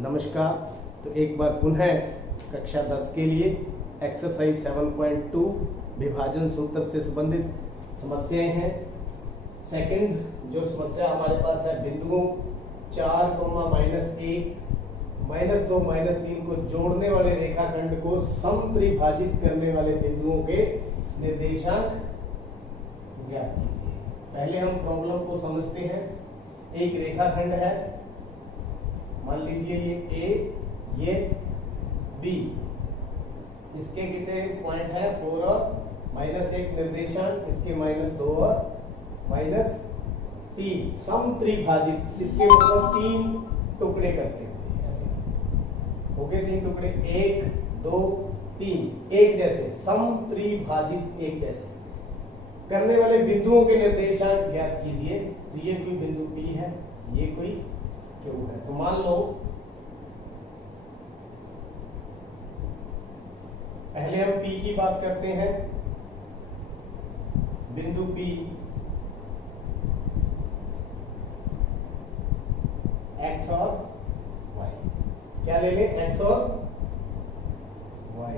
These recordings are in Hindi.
नमस्कार। तो एक बार पुनः कक्षा 10 के लिए एक्सरसाइज 7.2 विभाजन सूत्र से संबंधित समस्याएं हैं। सेकंड जो समस्या हमारे पास है, बिंदुओं 4, -1, -2, -3 को जोड़ने वाले रेखाखंड को समत्रिभाजित करने वाले बिंदुओं के निर्देशांक ज्ञात कीजिए। पहले हम प्रॉब्लम को समझते हैं। एक रेखाखंड है, मान लीजिए ये ए, ये बी, इसके कितने पॉइंट है 4 और -1 निर्देशांक, इसके -2 और -3 समत्रिभाजित। इसके मतलब 3 टुकड़े करते हुए ऐसे हो गए 3 टुकड़े, 1, 2, 3 एक जैसे समत्रिभाजित एक जैसे करने वाले बिंदुओं के निर्देशांक ज्ञात कीजिए। तो ये कोई बिंदु P है, ये कोई Q है। तो मान लो पहले हम P की बात करते हैं। बिंदु P X और Y, क्या ले लें, X और Y।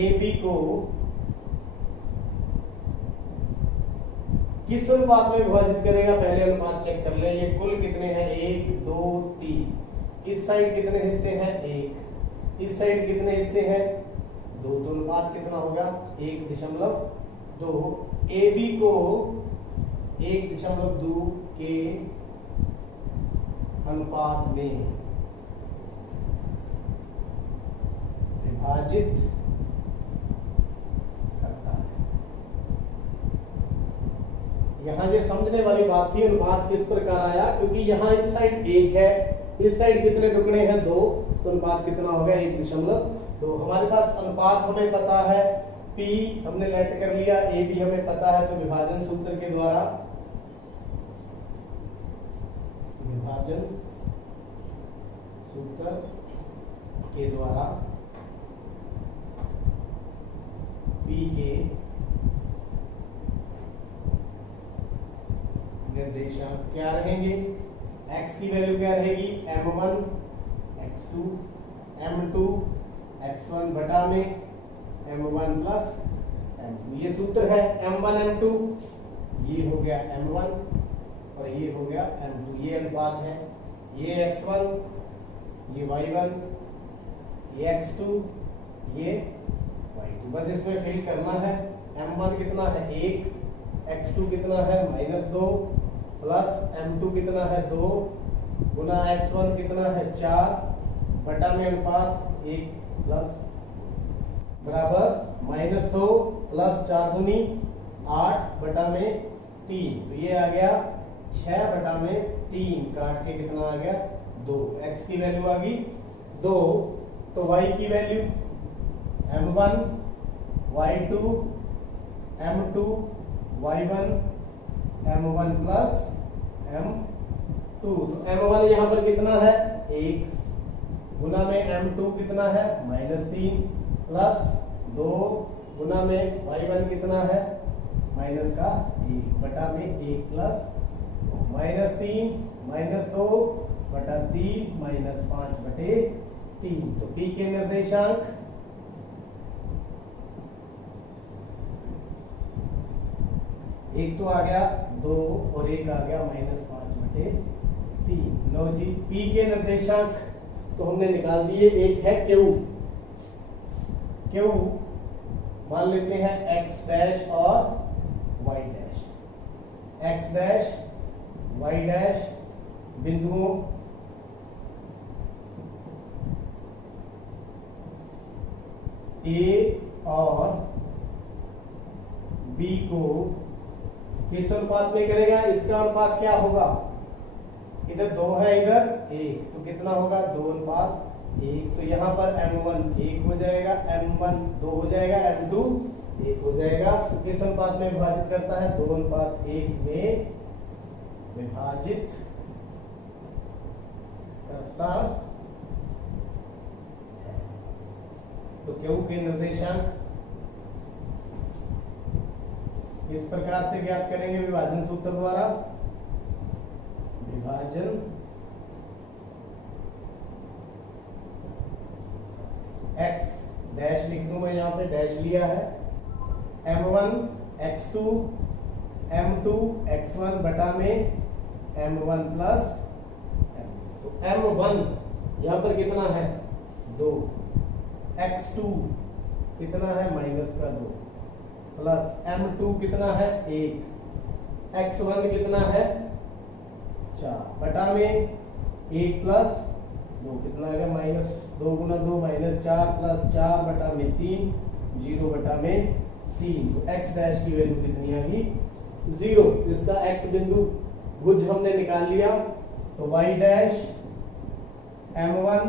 AB को किस अनुपात में विभाजित करेगा, पहले अनुपात चेक कर ले। ये कुल कितने हैं, 1, 2, 3। इस साइड कितने हिस्से हैं, 1। इस साइड कितने हिस्से हैं, 2। तो अनुपात कितना होगा, 1.2। AB को 1.2 के अनुपात में विभाजित करता है। यहां ये समझने वाली बात थी, अनुपात किस प्रकार आया, क्योंकि यहां इस साइड 1 है, इस साइड कितने टुकड़े हैं, 2। तो अनुपात कितना होगा, 1.2। हमारे पास अनुपात हमें पता है, P हमने लेट कर लिया, AB हमें पता है। तो विभाजन सूत्र के द्वारा P के निर्देशांक क्या रहेंगे, x की वैल्यू क्या रहेगी, m1 x2 m2 x1 बटा में m1 प्लस m2। ये सूत्र है m1 m2, ये हो गया m1 और ये हो गया m2। ये अनुपात है, ये x1, ये y1, ये x2, ये y2। बस इसमें फिल करना है। m1 कितना है, 1, x2 कितना है, -2, प्लस m2 कितना है, 2, गुना x1 कितना है, 4, बटा में अनुपात 1 प्लस बराबर -2 प्लस 4 दूनी 8 बटा में 3। तो ये आ गया 6 बटा में 3, काट के कितना आ गया, 2। x की वैल्यू आ गई 2। तो y की value m1 y2 m2 y1 m1 plus m2। तो m1 यहां पर कितना है, 1, गुना में m2 कितना है, -3, प्लस 2, गुना में y1 कितना है, -1 बटा में 1 प्लस -3 -2 बटा 3 -5 बटे 3। तो P के निर्देशांक एक तो आ गया 2 और एक आ गया -5 बटे 3। लो जी, P के निर्देशांक तो हमने निकाल दिए। एक है Q मान लेते हैं x डैश और y dash. x dash y dash बिंदुओं A और B को किस अनुपात में करेगा, इसका अनुपात क्या होगा, इधर 2 है इधर 1, तो कितना होगा, 2:1। तो यहां पर m1 1 हो जाएगा, m1 2 हो जाएगा, m2 1 हो जाएगा। तो किस अनुपात में विभाजित करता है, 2:1 में विभाजित करता है। तो Q के निर्देशांक इस प्रकार से ज्ञात करेंगे विभाजन सूत्र द्वारा। विभाजन x डैश लिख दूं मैं, यहाँ पे डैश लिया है, m1 x2 m2 x1 बटा में m1 प्लस m2। तो m1 यहाँ पर कितना है 2, x2 कितना है माइनस का 2, प्लस m2 कितना है 1, x1 कितना है 4 बटा में 1 प्लस 2 कितना आ गया माइनस 2 गुना 2 माइनस 4 प्लस 4 बटा में 3 0 बटा में 3। तो x डैश की वैल्यू कितनी आ गई 0। इसका x बिंदु भुज हमने निकाल लिया। तो y dash m1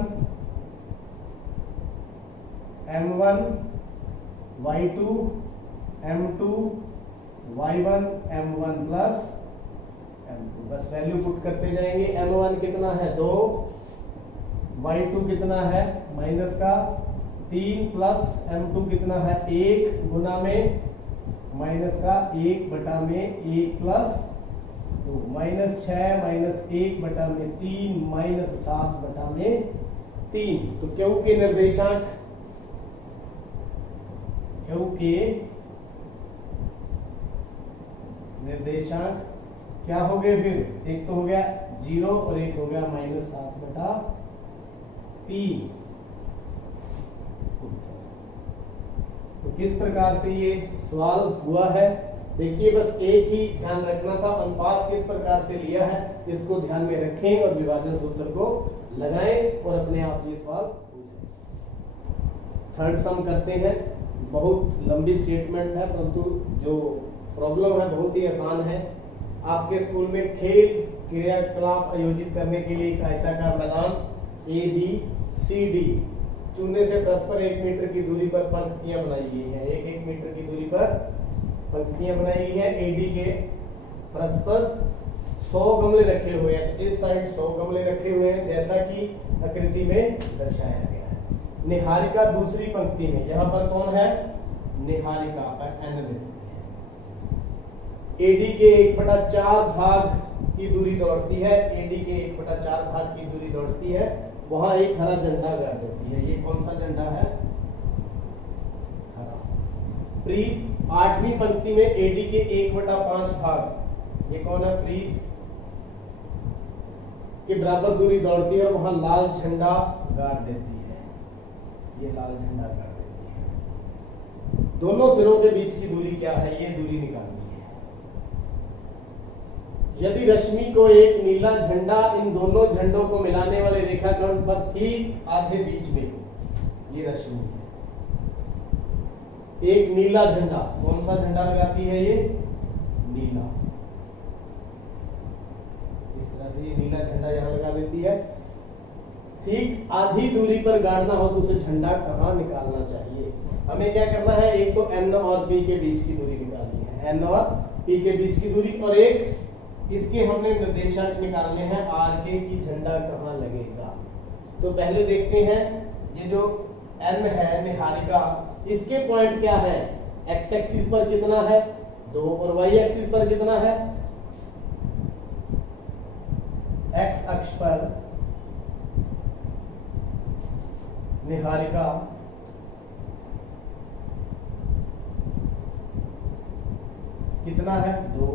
y2 m2 y1 m1 plus m2, बस वैल्यू पुट करते जाएंगे। m1 कितना है 2, y2 कितना है माइनस का 3 प्लस m2 कितना है 1 गुना में माइनस का 1 बटा में 1 प्लस 2 माइनस 6 माइनस 1 बटा में 3 माइनस 7 बटा में 3। तो क्यू के निर्देशांक क्या हो गए फिर, एक तो हो गया 0 और एक हो गया माइनस 7 बटा 3। तो किस प्रकार से ये सवाल हुआ है, देखिए बस एक ही ध्यान रखना था, अनुपात किस प्रकार से लिया है इसको ध्यान में रखें और विभाजन सूत्र को लगाएं और अपने आप ये सवाल पूछें। थर्ड सम करते हैं। बहुत लंबी स्टेटमेंट है परंतु जो प्रॉब्लम है बहुत ही आसान है। आपके स्कूल में खेल क्रियाकलाप आयोजित करने के लिए एक आयताकार मैदान ABCD चुनने से परस्पर 1 मीटर की दूरी पर पंक्तियां बनाई गई हैं। 1 मीटर की दूरी पर पंक्तियां बनाई गई हैं। AD के परस्पर 100 गमले रखे हुए हैं। तो इस साइड 100 गमले रखे हुए हैं जैसा कि आकृति में दर्शाया गया है। निहारिका दूसरी पंक्ति में, यहाँ पर कौन है निहारिका पर n लिखते हैं। AD के 1/4 भाग की दूरी दौड़ती है, AD के 1/4 भाग की दूरी दौड़ती है, वहां एक हरा झंडा गाड़ देती है। ये कौन सा झंडा है हरा। प्रीत 8वीं पंक्ति में AD के 1/5 भाग, ये कौन है प्रीत के बराबर दूरी दौड़ती है और वहां लाल झंडा गाड़ देती है। ये लाल झंडा गाड़ देती है। दोनों सिरों के बीच की दूरी क्या है, ये दूरी निकालनी है। यदि रश्मि को एक नीला झंडा इन दोनों झंडों को मिलाने वाले रेखाखंड पर ठीक आधे बीच में, ये रश्मि है, एक नीला झंडा, कौन सा झंडा लगाती है ये नीला, इस तरह से ये नीला झंडा यहां लगा देती है। ठीक आधी दूरी पर गाड़ना हो तो उसे झंडा कहां निकालना चाहिए। हमें क्या करना है, एक तो n और p के बीच की दूरी निकालनी है, n और p के बीच की दूरी, और एक इसके हमने निर्देशांक निकालने हैं r के कि झंडा कहां लगेगा। तो पहले देखते हैं ये जो n है निहारिका, इसके पॉइंट क्या है, x एक्सिस पर कितना है 2 और y एक्सिस पर कितना है, x अक्ष पर निहारिका कितना है 2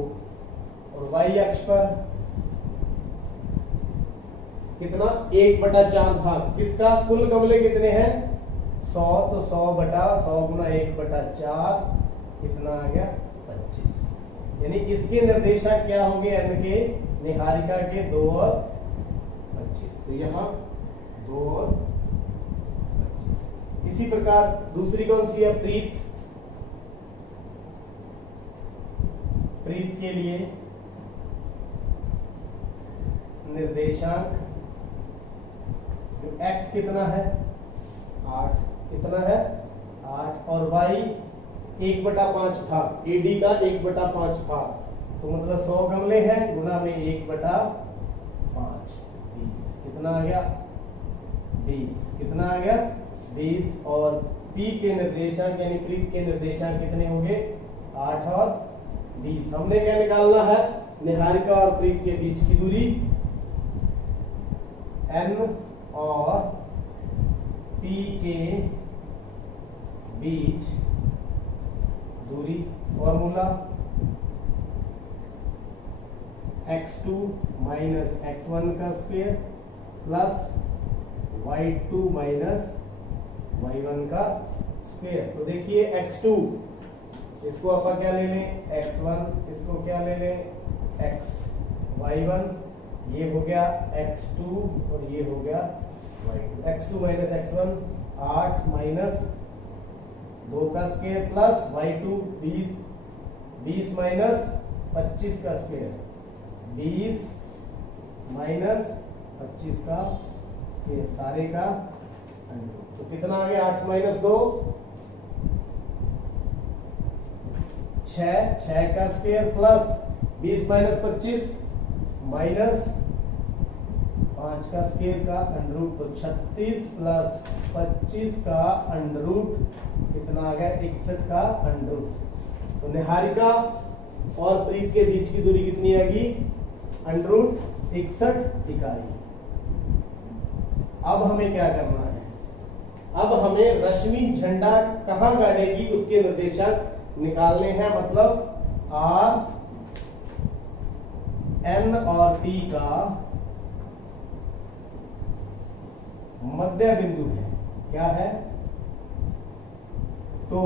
और y अक्ष पर कितना 1/4 भाग, किसका कुल गमले कितने हैं 100, तो 100 बटा 100 गुना 1/4 कितना आ गया 25। यानी इसके निर्देशांक क्या होंगे n के, निहारिका के 2 और 25, तो यहाँ 2 और 25। इसी प्रकार दूसरी कौन सी है प्रीत, प्रीत के लिए निर्देशांक x कितना है 8, कितना है 8 और y 1/5 भाग, AD का 1/5 भाग, तो मतलब 100 गमले हैं गुना में 1/5 20, कितना आ गया 20, कितना आ गया 20। और P के निर्देशांक यानी प्रीत के निर्देशांक कितने होंगे 8 और 20। हमने क्या निकालना है, निहारिका और प्रीत के बीच की दूरी n और p के बीच दूरी फॉर्मूला x2 माइनस x1 का square plus y2 minus y1 का स्क्वायर। तो देखिए x2 इसको अपन क्या ले लें x1, इसको क्या ले लें y1, ये हो गया x2 और ये हो गया y2। x2 minus x1 8 minus 2 का स्क्वायर प्लस y2 20 माइनस 25 का स्क्वायर, 20 माइनस 25 का स्क्वायर सारे का। तो कितना आ गया 8 माइनस 2 6 का स्क्वायर प्लस 20 माइनस 25 माइनस 5 का स्क्वायर का अंडर रूट। तो 36 प्लस 25 का अंडर रूट कितना आ गया 61 का अंडर रूट। तो निहारिका और प्रीत के बीच की दूरी कितनी आएगी अंडर रूट 61 इकाई। अब हमें क्या करना है, अब हमें रश्मि झंडा कहां गाड़ेगी उसके निर्देशांक निकालने हैं। मतलब आर एन और टी का मध्य बिंदु है, क्या है, तो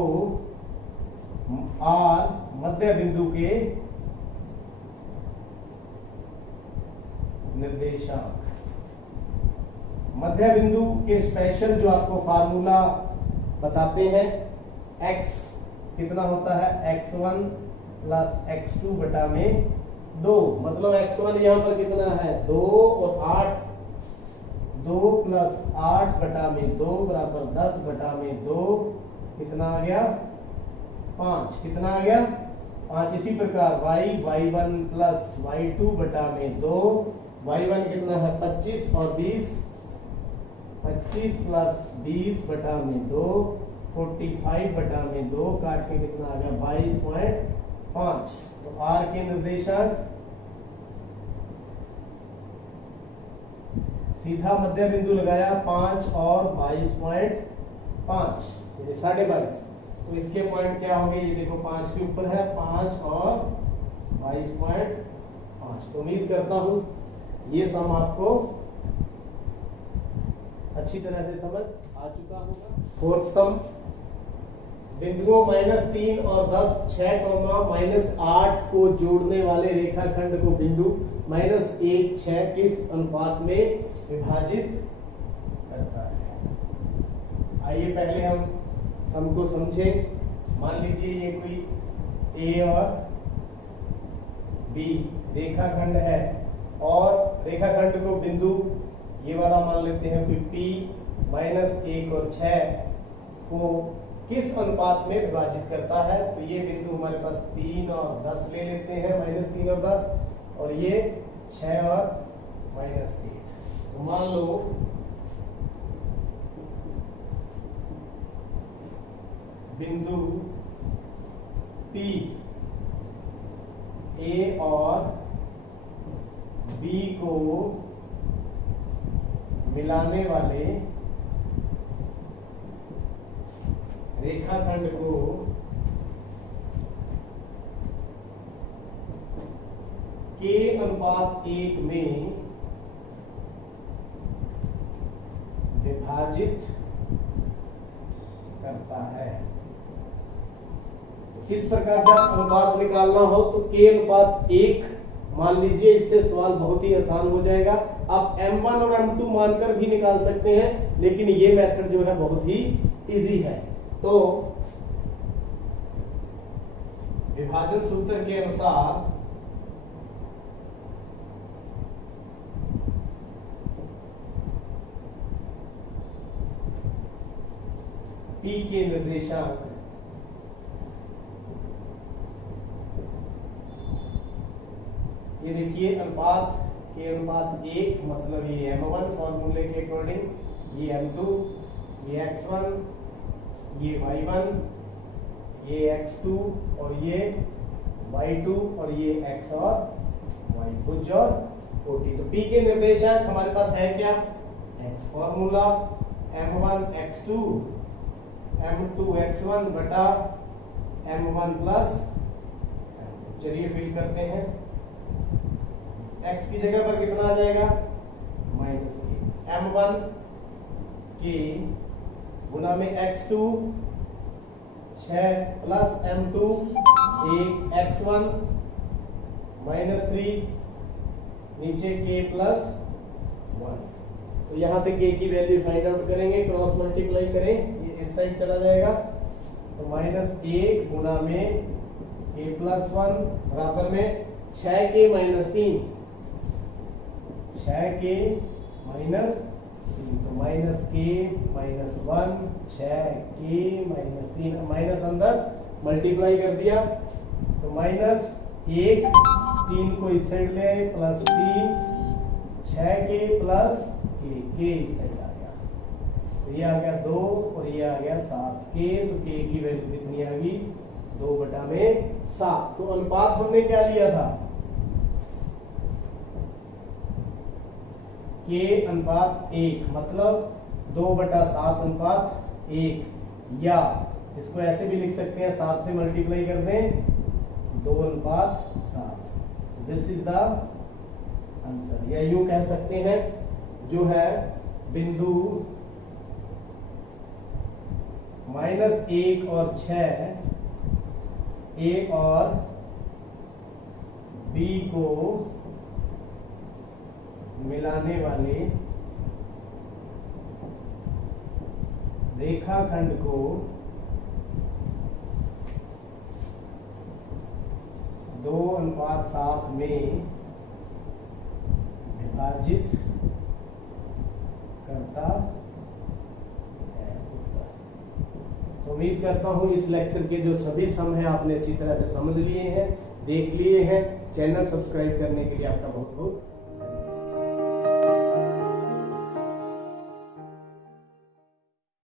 आर मध्य बिंदु के निर्देशांक। मध्य बिंदु के स्पेशल जो आपको फार्मूला बताते हैं, x कितना होता है x1 प्लस x2 बटा में 2। मतलब x1 यहां पर कितना है 2 और 8, 2 प्लस 8 बटा में 2 बराबर 10 बटा में 2 कितना आ गया 5। कितना आ गया 5। इसी प्रकार y1 प्लस y2 बटा में 2, y1 कितना है 25 और 20, 25 प्लस 20 बटा में 2 45 बटा में 2 काट के कितना आ गया 22.5। तो r के निर्देशांक सीधा मध्य बिंदु लगाया 5 और 22.5 यानी 22.5। तो इसके पॉइंट क्या होंगे, ये देखो 5 के ऊपर है, 5 और 22.5। तो उम्मीद करता हूं ये सम आपको अच्छी तरह से समझ आ चुका होगा। फोर्थ सम, बिंदुओं -3 और 10 6, -8 को जोड़ने वाले रेखाखंड को बिंदु -1 6 किस अनुपात में विभाजित करता है। आइए पहले हम सम को समझें। मान लीजिए ये कोई ए और बी रेखाखंड है और रेखाखंड को बिंदु ये वाला मान लेते हैं कि P -1 और 6 को किस अनुपात में विभाजित करता है। तो ये बिंदु हमारे पास 3 और 10 ले लेते हैं, -3 और 10, और ये 6 और -1। तो मान लो बिंदु P A और B को मिलाने वाले रेखाखंड को K अनुपात 1 में विभाजित करता है। तो किस प्रकार से अनुपात निकालना हो तो K अनुपात 1 मान लीजिए, इससे सवाल बहुत ही आसान हो जाएगा। आप M1 और M2 मानकर भी निकाल सकते हैं, लेकिन ये मेथड जो है बहुत ही इजी है। तो विभाजन सूत्र के अनुसार P के निर्देशांक ये देखिए, अनुपात के अनुपात 1 मतलब ये M1 फॉर्मूले के अकॉर्डिंग, ये M2, ये X1, ये Y1, ये X2 और ये Y2 और ये X और Y, भुज और कोटि। तो P के निर्देशांक हमारे पास है क्या, X formula M1 X2 m2x1 बटा m1 प्लस चलिए फिल करते हैं। x की जगह पर कितना आ जाएगा -k, m1 k गुना में x2 6 प्लस m2 1 x1 -3 नीचे k प्लस 1। तो यहां से k की वैल्यू फाइंड आउट करेंगे, क्रॉस मल्टीप्लाई करें, ये इस साइड चला जाएगा तो -1 गुना में k प्लस 1 बराबर में 6k -3, 6k -3 तो -k -1 6k -3 माइनस अंदर मल्टीप्लाई कर दिया तो -1 3 को इस साइड ले आए प्लस 3 6k प्लस k इस साइड आ गया तो ये आ गया 2 और ये आ गया 7k। तो k की वैल्यू कितनी आ गई 2/7। तो अनुपात हमने क्या लिया था k अनुपात 1 मतलब 2/7 अनुपात 1, या इसको ऐसे भी लिख सकते हैं 7 से मल्टीप्लाई कर दें 2/7। This is the answer. या यूं कह सकते हैं जो है बिंदु -1 और 6 A और B को मिलाने वाले रेखाखंड को दो अनुपात 7 में विभाजित करता है। तो उम्मीद करता हूं इस लेक्चर के जो सभी सम हैं आपने अच्छी तरह से समझ लिए हैं, देख लिए हैं। चैनल सब्सक्राइब करने के लिए आपका बहुत बहुत